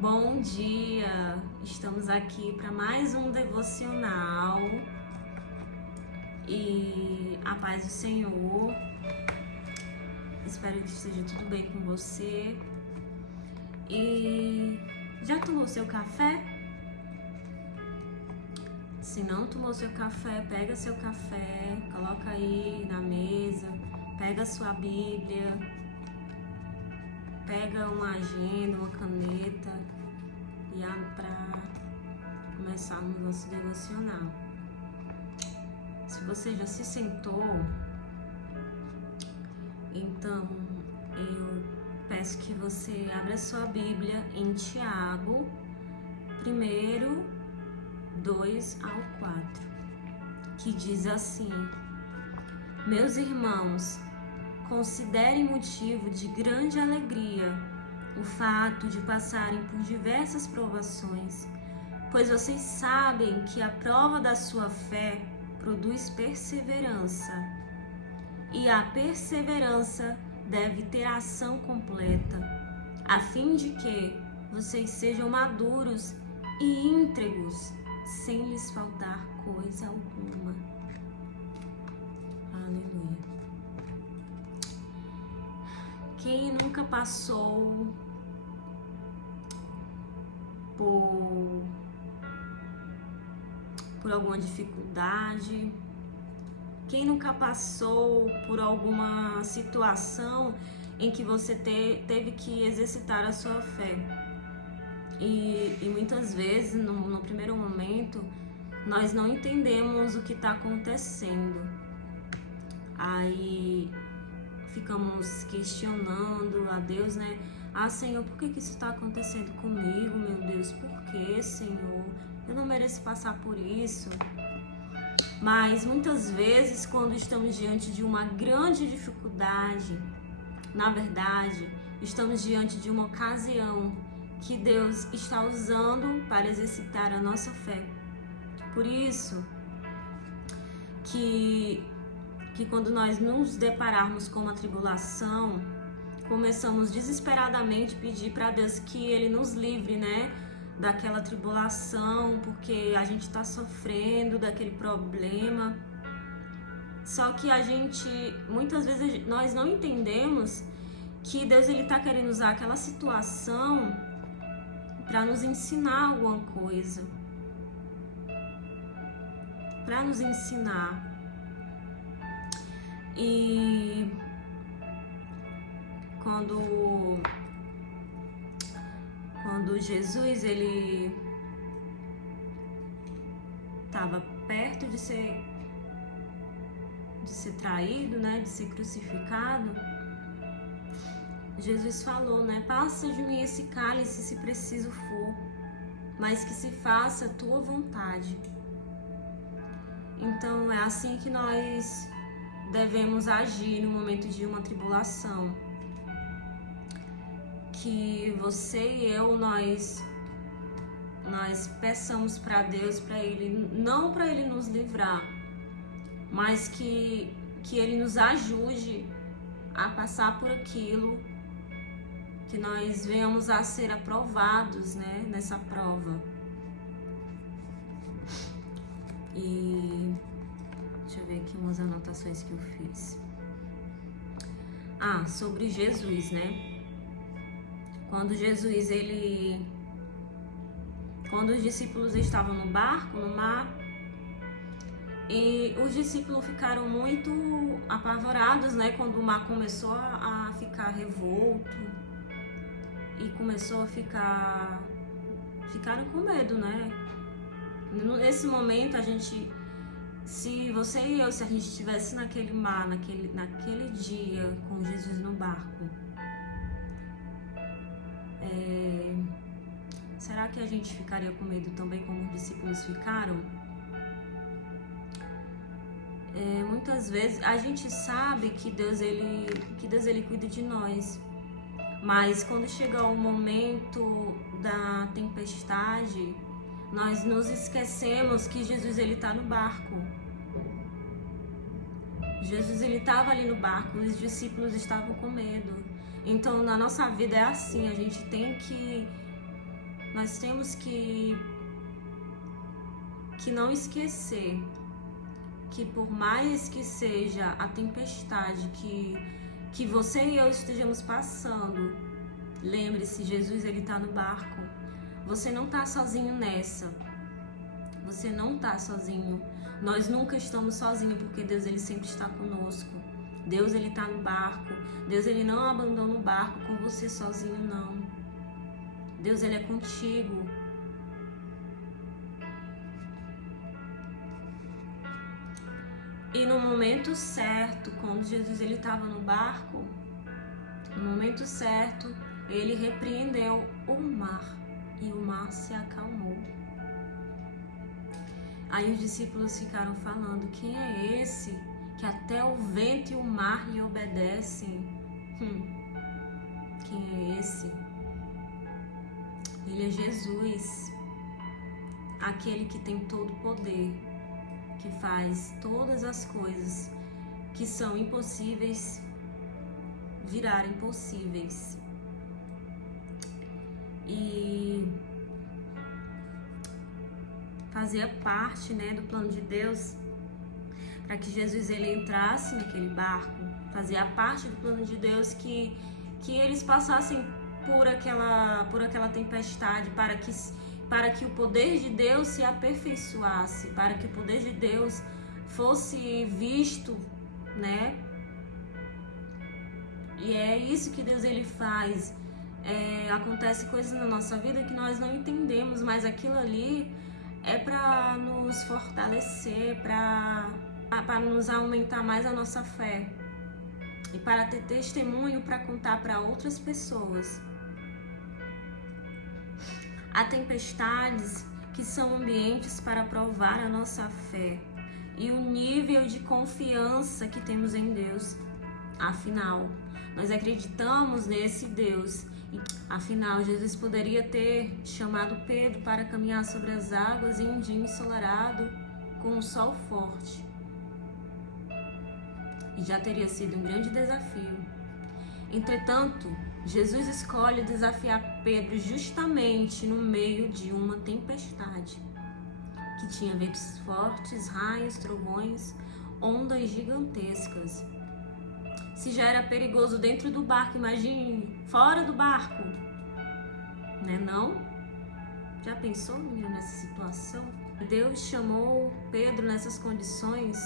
Bom dia! Estamos aqui para mais um devocional e a paz do Senhor. Espero que esteja tudo bem com você. E já tomou seu café? Se não tomou seu café, pega seu café, coloca aí na mesa, pega a sua Bíblia, pega uma agenda, uma caneta e para começarmos nosso devocional. Se você já se sentou, então eu peço que você abra sua Bíblia em Tiago, 2 ao 4, que diz assim: Meus irmãos, considerem motivo de grande alegria o fato de passarem por diversas provações, pois vocês sabem que a prova da sua fé produz perseverança, e a perseverança deve ter ação completa, a fim de que vocês sejam maduros e íntegros, sem lhes faltar coisa alguma. Aleluia. Quem nunca passou por alguma dificuldade? Quem nunca passou por alguma situação em que você teve que exercitar a sua fé? E muitas vezes, no primeiro momento, nós não entendemos o que está acontecendo. Aí ficamos questionando a Deus, né? Ah, Senhor, por que isso está acontecendo comigo, meu Deus? Por que, Senhor? Eu não mereço passar por isso. Mas muitas vezes, quando estamos diante de uma grande dificuldade, na verdade, estamos diante de uma ocasião que Deus está usando para exercitar a nossa fé. Por isso que quando nós nos depararmos com uma tribulação, começamos desesperadamente a pedir para Deus que Ele nos livre, né, daquela tribulação, porque a gente está sofrendo daquele problema. Só que muitas vezes, nós não entendemos que Deus está querendo usar aquela situação para nos ensinar alguma coisa, para nos ensinar. E quando Jesus ele estava perto de ser traído, né, de ser crucificado, Jesus falou, né, passa de mim esse cálice se preciso for, mas que se faça a tua vontade. Então é assim que nós devemos agir no momento de uma tribulação. Que você e eu, nós peçamos para Deus, para Ele, não para Ele nos livrar, mas que Ele nos ajude a passar por aquilo, que nós venhamos a ser aprovados, né, nessa prova. E deixa eu ver aqui umas anotações que eu fiz. Sobre Jesus, né? Quando os discípulos estavam no barco, no mar, e os discípulos ficaram muito apavorados, né? Quando o mar começou a ficar revolto e começou a ficaram com medo, né? Nesse momento, se você e eu, se a gente estivesse naquele mar, naquele dia com Jesus no barco, será que a gente ficaria com medo também como os discípulos ficaram? Muitas vezes a gente sabe que Deus ele cuida de nós, mas quando chega o momento da tempestade, nós nos esquecemos que Jesus ele está no barco. Jesus ele estava ali no barco, os discípulos estavam com medo. Então na nossa vida é assim, a gente tem que nós temos que não esquecer que por mais que seja a tempestade que você e eu estejamos passando, lembre-se, Jesus ele está no barco. Você não está sozinho nessa. Você não está sozinho. Nós nunca estamos sozinhos, porque Deus ele sempre está conosco. Deus ele está no barco. Deus ele não abandona o barco com você sozinho, não. Deus ele é contigo. E no momento certo, quando Jesus ele estava no barco, no momento certo, ele repreendeu o mar e o mar se acalmou. Aí os discípulos ficaram falando: quem é esse que até o vento e o mar lhe obedecem? Quem é esse? Ele é Jesus, aquele que tem todo o poder, que faz todas as coisas que são impossíveis virarem possíveis. E fazia parte, né, do plano de Deus para que Jesus ele entrasse naquele barco. Fazia parte do plano de Deus que eles passassem por aquela tempestade, para que o poder de Deus se aperfeiçoasse, para que o poder de Deus fosse visto, né? E é isso que Deus ele faz. Acontece coisas na nossa vida que nós não entendemos, mas aquilo ali é para nos fortalecer, para nos aumentar mais a nossa fé e para ter testemunho para contar para outras pessoas. Há tempestades que são ambientes para provar a nossa fé e o nível de confiança que temos em Deus. Afinal, nós acreditamos nesse Deus. Afinal, Jesus poderia ter chamado Pedro para caminhar sobre as águas em um dia ensolarado com um sol forte. E já teria sido um grande desafio. Entretanto, Jesus escolhe desafiar Pedro justamente no meio de uma tempestade, que tinha ventos fortes, raios, trovões, ondas gigantescas. Se já era perigoso dentro do barco, imagine fora do barco, né não? Já pensou, menino, nessa situação? Deus chamou Pedro nessas condições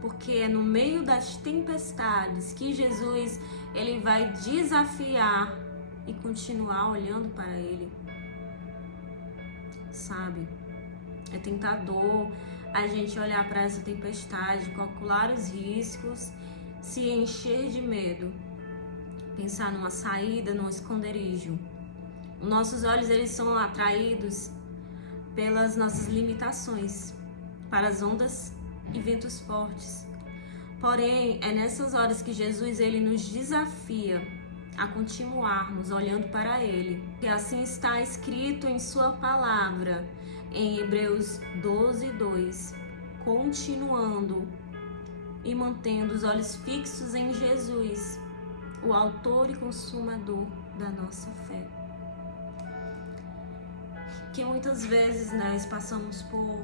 porque é no meio das tempestades que Jesus ele vai desafiar e continuar olhando para ele. Sabe? É tentador a gente olhar para essa tempestade, calcular os riscos, se encher de medo, pensar numa saída, num esconderijo. Os nossos olhos eles são atraídos pelas nossas limitações, para as ondas e ventos fortes. Porém, é nessas horas que Jesus ele nos desafia a continuarmos olhando para ele. E assim está escrito em sua palavra, em Hebreus 12:2, continuando e mantendo os olhos fixos em Jesus, o autor e consumador da nossa fé. Que muitas vezes nós passamos por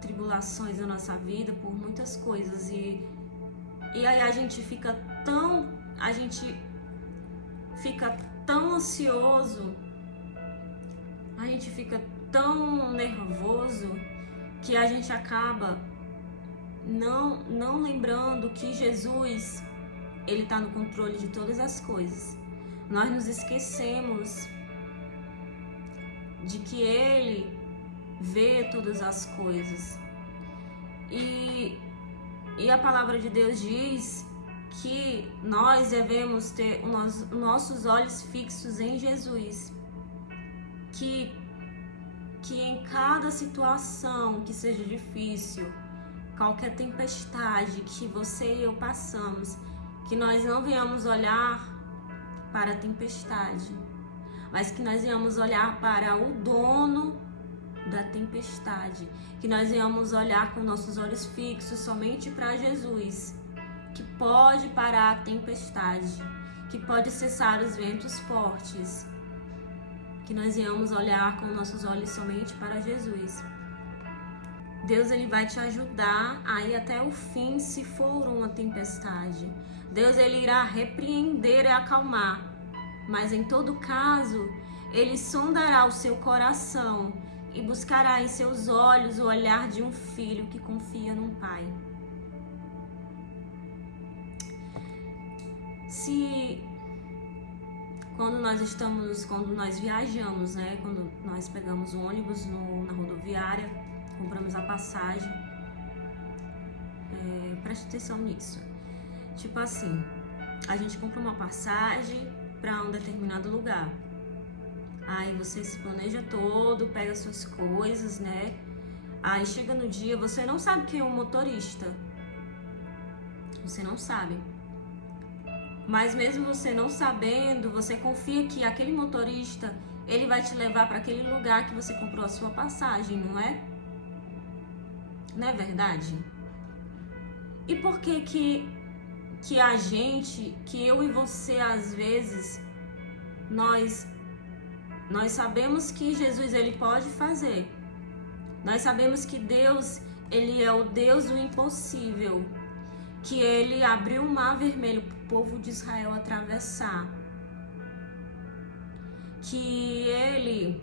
tribulações na nossa vida, por muitas coisas, e aí a gente fica tão ansioso, a gente fica tão nervoso que a gente acaba não lembrando que Jesus ele está no controle de todas as coisas. Nós nos esquecemos de que ele vê todas as coisas. E a palavra de Deus diz que nós devemos ter os nossos olhos fixos em Jesus. Que em cada situação que seja difícil, qualquer tempestade que você e eu passamos, que nós não venhamos olhar para a tempestade, mas que nós venhamos olhar para o dono da tempestade, que nós venhamos olhar com nossos olhos fixos somente para Jesus, que pode parar a tempestade, que pode cessar os ventos fortes, que que nós venhamos olhar com nossos olhos somente para Jesus. Deus, ele vai te ajudar a ir até o fim se for uma tempestade. Deus, ele irá repreender e acalmar, mas em todo caso, ele sondará o seu coração e buscará em seus olhos o olhar de um filho que confia num pai. Quando nós viajamos, né? Quando nós pegamos o ônibus na rodoviária, compramos a passagem, preste atenção nisso. Tipo assim, a gente compra uma passagem para um determinado lugar. Aí você se planeja todo, pega suas coisas, né? Aí chega no dia, você não sabe quem é o motorista. Você não sabe. Mas mesmo você não sabendo, você confia que aquele motorista, ele vai te levar para aquele lugar que você comprou a sua passagem, não é? Não é verdade? E por que a gente, que eu e você, às vezes, nós sabemos que Jesus, ele pode fazer. Nós sabemos que Deus, ele é o Deus do impossível. Que ele abriu o mar vermelho para o povo de Israel atravessar. Que ele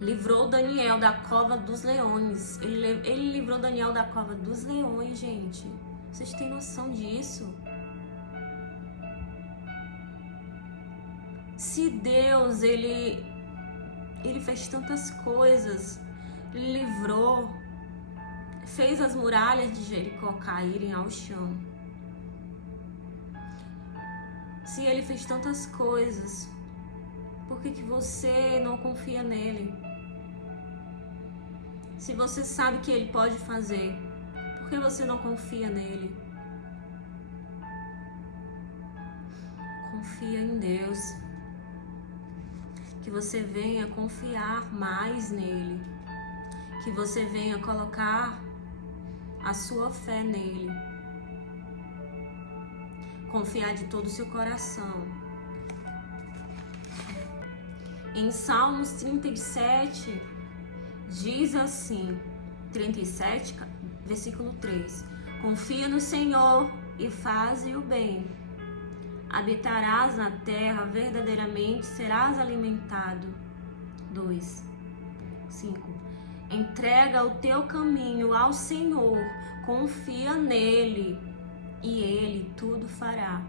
livrou Daniel da cova dos leões. Ele livrou Daniel da cova dos leões, gente. Vocês têm noção disso? Se Deus, ele fez tantas coisas, ele livrou, fez as muralhas de Jericó caírem ao chão. Se ele fez tantas coisas, por que você não confia nele? Se você sabe que ele pode fazer, por que você não confia nele? Confia em Deus. Que você venha confiar mais nele. Que você venha colocar a sua fé nele. Confiar de todo o seu coração. Em Salmos 37, diz assim, 37, versículo 3. Confia no Senhor e faze o bem. Habitarás na terra, verdadeiramente serás alimentado. 5. Entrega o teu caminho ao Senhor, confia nele e ele tudo fará.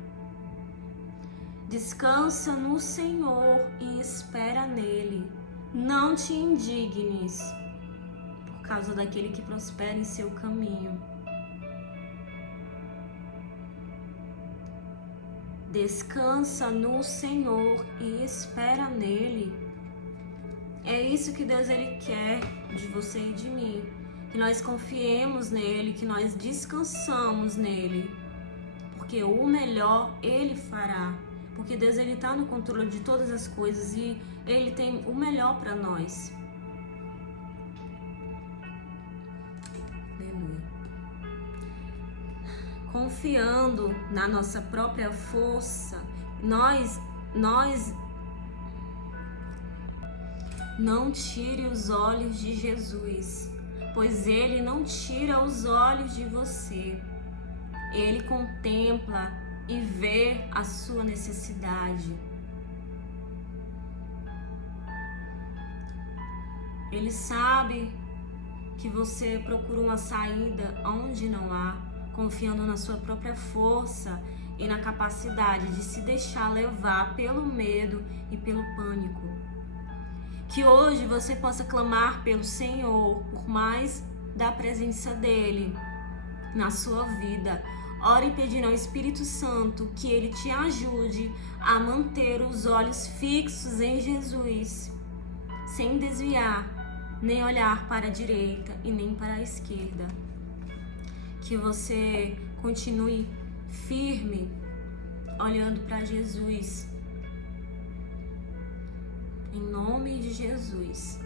Descansa no Senhor e espera nele. Não te indignes por causa daquele que prospera em seu caminho. Descansa no Senhor e espera nele. É isso que Deus, ele quer de você e de mim. Que nós confiemos nele, que nós descansamos nele. Porque o melhor ele fará. Porque Deus, ele está no controle de todas as coisas e ele tem o melhor para nós. Aleluia. Confiando na nossa própria força, nós não tire os olhos de Jesus, pois ele não tira os olhos de você. Ele contempla e vê a sua necessidade. Ele sabe que você procura uma saída onde não há, confiando na sua própria força e na capacidade de se deixar levar pelo medo e pelo pânico. Que hoje você possa clamar pelo Senhor, por mais da presença dele na sua vida. Ore pedindo ao Espírito Santo que ele te ajude a manter os olhos fixos em Jesus, sem desviar, nem olhar para a direita e nem para a esquerda. Que você continue firme, olhando para Jesus. Em nome de Jesus.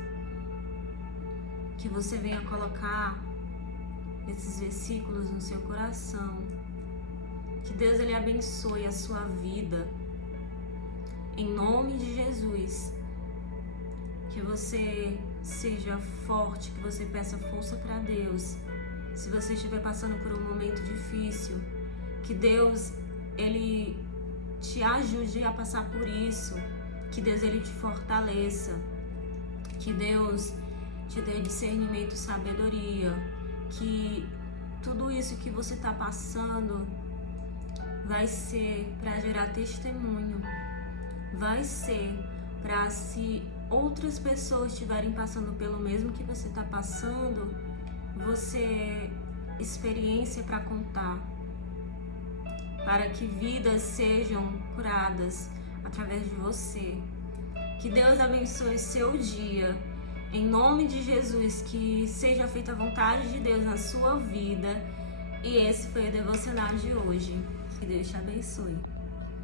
Que você venha colocar esses versículos no seu coração. Que Deus, ele abençoe a sua vida. Em nome de Jesus. Que você seja forte, que você peça força para Deus. Se você estiver passando por um momento difícil, que Deus, Ele te ajude a passar por isso. Que Deus, Ele te fortaleça. Que Deus te dê discernimento e sabedoria. Que tudo isso que você está passando vai ser para gerar testemunho. Vai ser para, se outras pessoas estiverem passando pelo mesmo que você está passando, você experiência para contar. Para que vidas sejam curadas através de você. Que Deus abençoe seu dia. Em nome de Jesus, que seja feita a vontade de Deus na sua vida. E esse foi o devocional de hoje. Que Deus te abençoe.